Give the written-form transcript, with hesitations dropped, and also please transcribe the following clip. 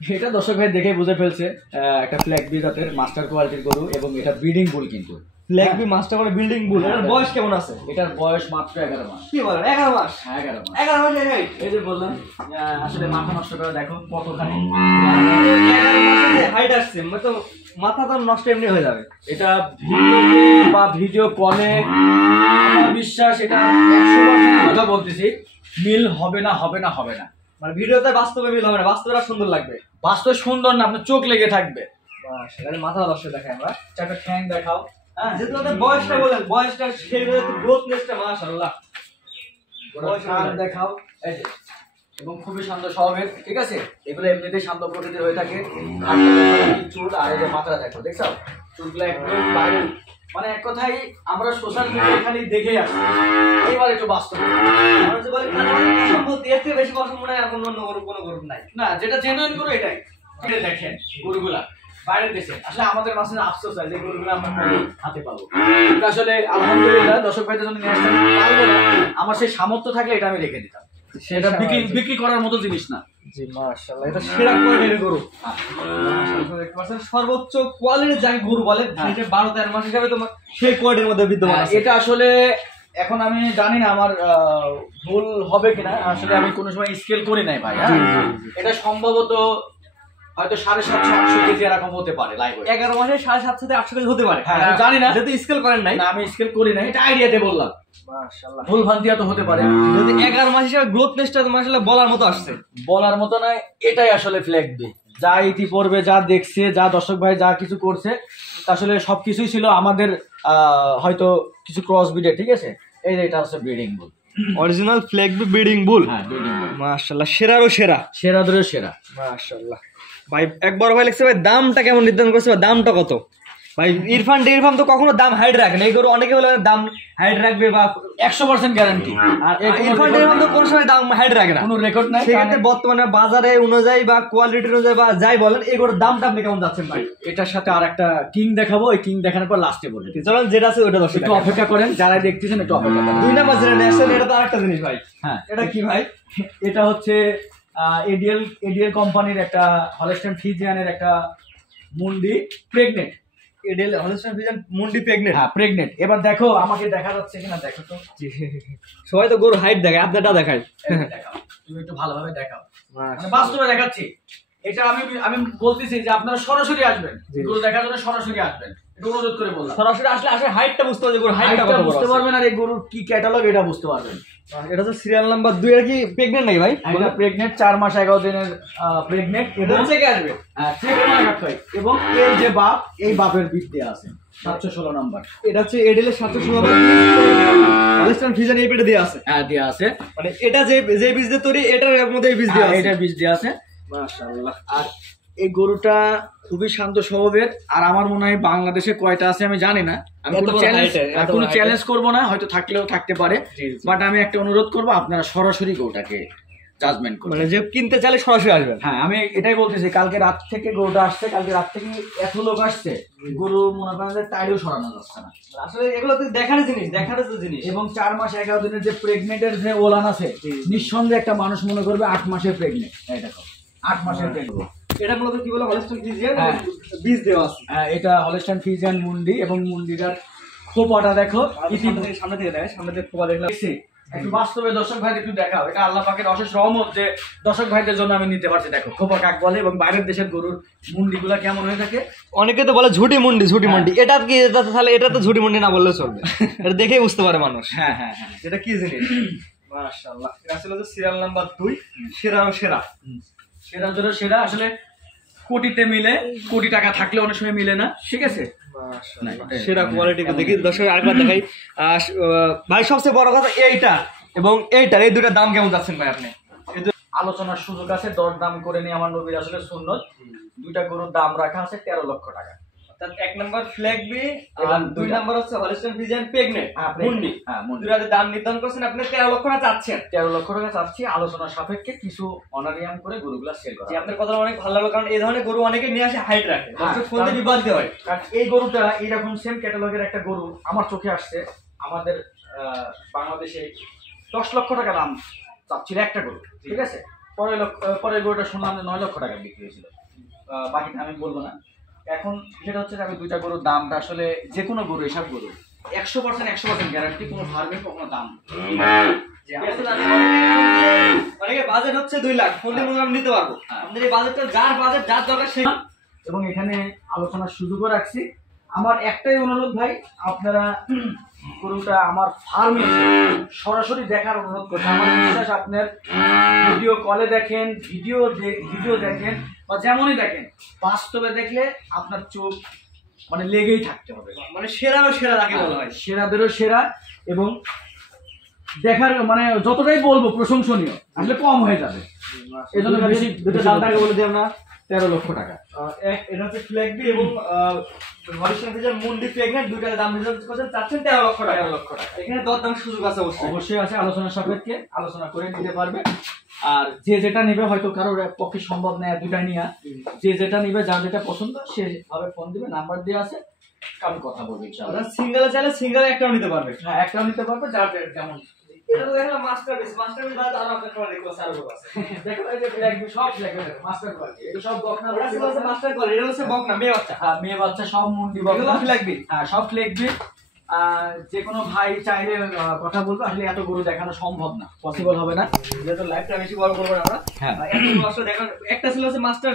এটা দর্শক ভাই দেখে বুঝে ফেলছে একটা ফ্ল্যাগ বি জাতের মাস্টার কোয়ালিটির গরু এবং এটা ব্রিডিং বুল কিন্তু ফ্ল্যাগ বি মাস্টার করে বিল্ডিং বুল। এর বয়স কেমন আছে? এটার বয়স মাত্র 11 মাস। কি বলেন 11 মাস? হ্যাঁ 11 মাস। 11 মাস হাইট। এই যে বললাম আসলে মাথা নষ্ট করে দেখো কতখানি 11 মাসে হাইট আসছে, মানে মাথা তো নষ্ট এমনি হয়ে যাবে। এটা ভিডিও বা ভিডিও কলে আমার বিশ্বাস এটা 100% কথা বলতেছি মিল হবে না হবে না হবে না। মানে ভিডিওতে বাস্তবে মিল হবে না, বাস্তবে সুন্দর লাগবে। বাস্তব সুন্দর না, আপনার চোখ লেগে থাকবে। সেখানে মাথা নষ্ট দেখাই আমরা। চারটা ঠ্যাং দেখাও। হ্যাঁ, যেহেতু ওদের বয়সটা বলেন, বয়সটা সেই গ্রোথনেসটা মাশাআল্লাহ। কান দেখাও এই যে, এবং খুবই শান্ত স্বভাবের, ঠিক আছে। এগুলো এমনিতেই শান্ত প্রকৃতির হয়ে থাকে। চুল আর এই যে মাথা দেখো, দেখছো চুলগুলো একদম বাইরে, মানে এক কথাই আমরা সোশ্যাল মিডিয়া খালি দেখে আসি, এবার একটু বাস্তব আমরা যে বলে সম্পত্তি এর থেকে বেশি পছন্দ মনে হয় আর কোনো গরু নাই না, যেটা জেনুইন গরু এটাই। এটা দেখেন গরুগুলা বাইরের দেশে, আসলে আমাদের মাঝে আফসোস হয় যে গরুগুলো আমরা হাতে পাবো। কিন্তু আসলে আলহামদুলিল্লাহ দর্শক ভাইদের জন্য নিয়ে আসতে পারবো না, আমার সেই সামর্থ্য থাকলে এটা আমি রেখে দিতাম। সেটা বিক্রি করার মতো জিনিস না। জি মাশাআল্লাহ, এটা সেরা কোয়ালিটির গরু। মাশাআল্লাহ দেখতে পাচ্ছেন, সর্বোচ্চ কোয়ালিটির যাকে গরু বলে, এটা 12-13 মাস হিসাবে তোমার সেই কোয়ালিটির মধ্যে বিদ্যমান আছে। এটা আসলে এখন আমি জানি না আমার ভুল হবে কিনা, আসলে আমি কোনো সময় স্কেল করি নাই ভাই। এটা সম্ভবত হয়তো 750-800 কেজি এরকম হতে পারে। 11 মাসে 750 থেকে 800 কেজি হতে পারে। হ্যাঁ জানি না, যেহেতু স্কেল করেন নাই। না আমি স্কেল করি নাই, এটা আইডিয়াতে বললাম। মাশাআল্লাহ, ভুল ভ্রান্তিয়া তো হতে পারে। যদি 11 মাস হিসাবে গ্রোথনেসটা মাশাআল্লাহ বলার মতো আসছে, বলার মতো নয়। এটাই আসলে ফ্ল্যাগ বি, যা ইতি পড়বে, যা দেখছে, যা দর্শক ভাই যা কিছু করছে, আসলে সবকিছুই ছিল আমাদের হয়তো কিছু ক্রস ব্রিডে, ঠিক আছে। এই যে এটা হচ্ছে ব্রিডিং বুল, অরিজিনাল ফ্ল্যাগ বি ব্রিডিং বুল। হ্যাঁ ব্রিডিং বুল মাশাআল্লাহ, সেরারও সেরা, সেরাদের সেরা। মাশাআল্লাহ ভাই। একবার ভাই লিখছে ভাই দামটা কেমন নির্ধারণ করছে, ভাই দামটা কত? ভাই ইরফান তো কখনো দাম হাইড রাখে না। এই গরু অনেকে বলে দাম হাইড রাখবে বা 100% গ্যারান্টি। আর ইরফান তো কোনো সময় দাম হাইড রাখে না, কোনো রেকর্ড নাই। সেক্ষেত্রে বর্তমানে বাজারে অনুযায়ী বা কোয়ালিটি অনুযায়ী বা যাই বলেন, এই গরুর দামটা আপনি কেমন যাচ্ছেন ভাই? এটার সাথে আর একটা কিং দেখাবো, ওই কিং দেখানোর পর লাস্টে বলবো। চলেন যেটা আছে ওটা দর্শক একটু অপেক্ষা করেন, যারা দেখতেছেন একটু অপেক্ষা করেন। 2 নাম্বার যেটা ন্যাশনাল, এটা তো আরেকটা জিনিস ভাই। হ্যাঁ এটা কি ভাই? এটা হচ্ছে এডিএল কোম্পানির একটা হলস্টাইন ফ্রিজিয়ানের একটা মুন্ডি প্রেগনেন্ট। এডিএল হলস্টাইন ফ্রিজিয়ান মুন্ডি প্রেগনেন্ট। হ্যাঁ প্রেগনেন্ট। এবার দেখো আমাকে দেখা যাচ্ছে কিনা, দেখো তো। সবাই তো গরু হাইট দেখায়, আপনারটা দেখায়। দেখাও, তুমি একটু ভালোভাবে দেখাও, মানে বাস্তবে দেখাচ্ছি। এটা আমি বলতেছি যে আপনারা সরাসরি আসবেন, গরু দেখার জন্য সরাসরি আসবেন, একটু অনুরোধ করে বললাম। সরাসরি আসলে হাইটটা বুঝতে পারবে, গরুর হাইটটা কত বুঝতে পারবেন, আর এই গরুর কি ক্যাটালগ এটা বুঝতে পারবেন। এটা হচ্ছে সিরিয়াল নাম্বার 2। এটা কি প্রেগনেন্ট নাকি ভাই? এটা প্রেগনেন্ট, 4 মাস 11 দিনের প্রেগনেন্ট। এটা থেকে আসবে, চেক করে রাখতে হয়। এবং এর যে বাপ, এই বাপের বীজ দেয়া আছে 716 নাম্বার। এটা হচ্ছে এডিএল এর 716 নাম্বার হলস্টাইন ফ্রিজিয়ান এই পেটে দেয়া আছে। হ্যাঁ দেয়া আছে, মানে এটা যে বীজ দিয়ে তৈরি, এটার মধ্যে এই বীজ দেয়া আছে। এটার বীজ দেয়া আছে। মাশাআল্লাহ। আর এই গরুটা খুবই শান্ত স্বভাবের। আর আমার মনে হয় বাংলাদেশে কয়টা আছে আমি জানি না, আমি কোনো চ্যালেঞ্জ করবো না, হয়তো থাকলেও থাকতে পারে, বাট আমি একটা অনুরোধ করবো আপনারা সরাসরি গরুটাকে জাজমেন্ট করবেন। মানে যে কিনতে চাইলে সরাসরি আসবেন। হ্যাঁ আমি এটাই বলতেছি, কালকে রাত থেকে গরুটা আসছে, কালকে রাত থেকে এত লোক আসছে, গরু মনে করেন যে টাইলও সরানো যাচ্ছে না। আসলে এগুলো তো দেখার জিনিস। এবং 4 মাস 11 দিনের যে প্রেগনেন্টের যে ওলান আছে, নিঃসন্দেহে একটা মানুষ মনে করবে 8 মাসের প্রেগনেন্ট। এই দেখো 8 মাসের প্রেগনেন্ট। এটা মূলত কি বলে, হলস্টাইন ফ্রিজিয়ান বীজ দেওয়া আছে। এটা হলস্টাইন ফ্রিজিয়ান মুন্ডি, এবং মুন্ডিটার খোপাটা দেখো, সামনে থেকে দেয়, সামনে থেকে খোপা দেখলাম। একটু বাস্তবে দর্শক ভাইদের একটু দেখাও। এটা আল্লাহ পাকের অশেষ রহমত যে দর্শক ভাইদের জন্য আমি নিতে পারছি। দেখো খোপা কাক বলে, এবং বাইরের দেশের গরুর মুন্ডিগুলা কেমন হয়ে থাকে। অনেকে তো বলে ঝুটি মুন্ডি। এটা কি? তাহলে এটা তো ঝুটি মুন্ডি না বললেও চলবে, এটা দেখেই বুঝতে পারে মানুষ। হ্যাঁ হ্যাঁ হ্যাঁ, এটা কি জিনিস? মাশাআল্লাহ। এটা আসলে সিরিয়াল নাম্বার 2, সেরা সেরা। আসলে কোটিতে মিলে, কোটি টাকা থাকলে অনেক সময় মিলে না, ঠিক আছে। সেরা কোয়ালিটি দেখি দর্শক আরেকবার দেখাই। ভাই সবচেয়ে বড় কথা এইটা এবং এইটার, এই দুটার দাম কেমন যাচ্ছেন ভাই আপনি? আলোচনার সুযোগ আছে, দর দাম করে নিয়ে আমার নবীর আসলে সুন্নত। দুইটা গরুর দাম রাখা আছে 13 লক্ষ টাকা। অর্থাৎ 1 নাম্বার ফ্ল্যাগ বি আর 2 নাম্বার হচ্ছে হলস্টাইন ফ্রিজিয়ান প্রেগনেন্ট মুন্ডি। দুটার দাম নির্ধারণ করছেন আপনি 13 লক্ষ টাকা চাচ্ছেন। 13 লক্ষ টাকা চাচ্ছি, আলোচনার সাপেক্ষে কিছু অনারিয়াম করে গরুগুলা সেল করা। আপনার কথা অনেক ভালো লাগলো, কারণ এই ধরনের গরু অনেকে নিয়ে আসে হাইট রাখে, ফোনে বিবাদিত হয়। কারণ এই গরুটা এইরকম সেম ক্যাটালগের একটা গরু আমার চোখে আসছে, আমাদের বাংলাদেশে 10 লক্ষ টাকা দাম চাচ্ছিল একটা গরু, ঠিক আছে। পরের গরুটা শুনলাম যে 9 লক্ষ টাকা বিক্রি হয়েছিল। বাকিটা আমি বলবো না। এখন যেটা হচ্ছে যে আমি দুইটা গরুর দামটা আসলে যে কোনো গরু, এসব গরু 100% গ্যারান্টি, কোনো ফার্মে কখনো দাম অনেকে বাজেট হচ্ছে 2 লাখ, ফোন দিয়ে আমি নিতে পারবো। আমাদের এই বাজেটটা যার বাজেট যার দরকার সেই। এবং এখানে আলোচনার সুযোগও রাখছি। আমার একটাই অনুরোধ ভাই, আপনারা গরুটা আমার ফার্মে সরাসরি দেখার অনুরোধ করছি। আমার বিশ্বাস আপনার ভিডিও কলে দেখেন, ভিডিও দেখেন বা যেমনই দেখেন, বাস্তবে দেখলে আপনার চোখ মানে লেগেই থাকতে হবে। মানে সেরারও সেরা যাকে বলা হয়, সেরাদেরও সেরা। এবং দেখার মানে যতটাই বলবো প্রশংসনীয়, আসলে কম হয়ে যাবে। এই জন্য বেশি দুটো দামটাকে বলে দিই আমরা 13 লক্ষ টাকা। এটা হচ্ছে ফ্ল্যাগবি এবং হরিশন ফিজার মুন্ডি প্রেগনেন্ট, দুইটার দাম রিজার্ভ করছেন চাচ্ছেন 13 লক্ষ টাকা। 13 লক্ষ টাকা। এখানে দরদাম সুযোগ আছে অবশ্যই। অবশ্যই আছে, আলোচনা সাপেক্ষে আলোচনা করে নিতে পারবে। আর যে যেটা নেবে, হয়তো কারোর পক্ষে সম্ভব নেয় দুটা নিয়ে, যে যেটা নেবে, যার যেটা পছন্দ সেভাবে ফোন দিবে, নাম্বার দেওয়া আছে, কারণ কথা বলবে ইনশাআল্লাহ। সিঙ্গেল চাইলে সিঙ্গেল একটাও নিতে পারবে। হ্যাঁ, একটাও নিতে পারবে, যার যেমন। এটা তো দেখলাম মাস্টারপিস বাদ আর আপনার কোন দেখো সারো আছে। দেখো এই যে ফ্ল্যাগ সব ফ্ল্যাগ মাস্টার কোয়ালিটি, এটা সব বকনা ওটা ছিল মাস্টার কোয়ালিটি, এটা হচ্ছে বকনা মেয়ে বাচ্চা। হ্যাঁ, মেয়ে বাচ্চা সব মুন্ডি এগুলো বকনা ফ্ল্যাগবি। হ্যাঁ, সব ফ্ল্যাগবি। যে কোনো ভাই চাইলে কথা বলবো, আসলে এত গরু দেখানো সম্ভব না, পসিবল হবে না, যেহেতু লাইভটা বেশি বড় করবো না আমরা। হ্যাঁ। এত আসলে দেখার একটা ছিল হচ্ছে মাস্টার